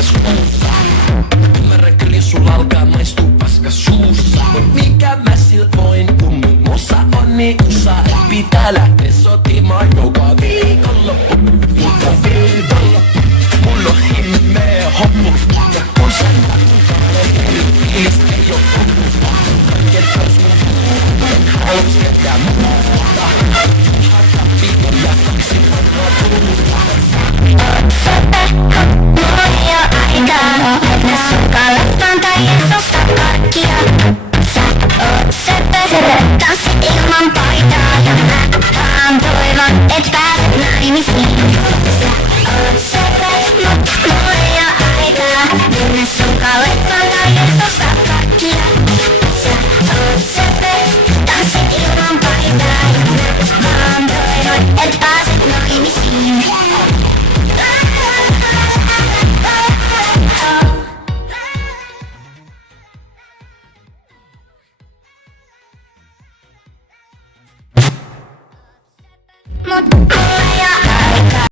marraskuussa. Ymmärrän kyllä, sulla alkaa maistuu paska suussa. Mut mikä mä sil voin, kun mun musa on niin usa. Pitää lähteä sotimaan joka viikonloppu. Joka viikonloppu. Mulla on himmeä hoppu. Ja kun sen vakuutaan, fiilis ei oo puhuta. Kaiken taas mun puhutaan, halus ketään muuta. Juhata viikon ja kaksi vanhaa puhuta. Mulla ei oo aikaa, että sunkaan leffaan tai Jeesusta karkkia. Sä oot söpö, tanssit ilman paitaa. Ja mä vaan toivon, et pääset naimisiin. Sä oot söpö, mut mulla ei oo aikaa, mennä sunkaan leffaan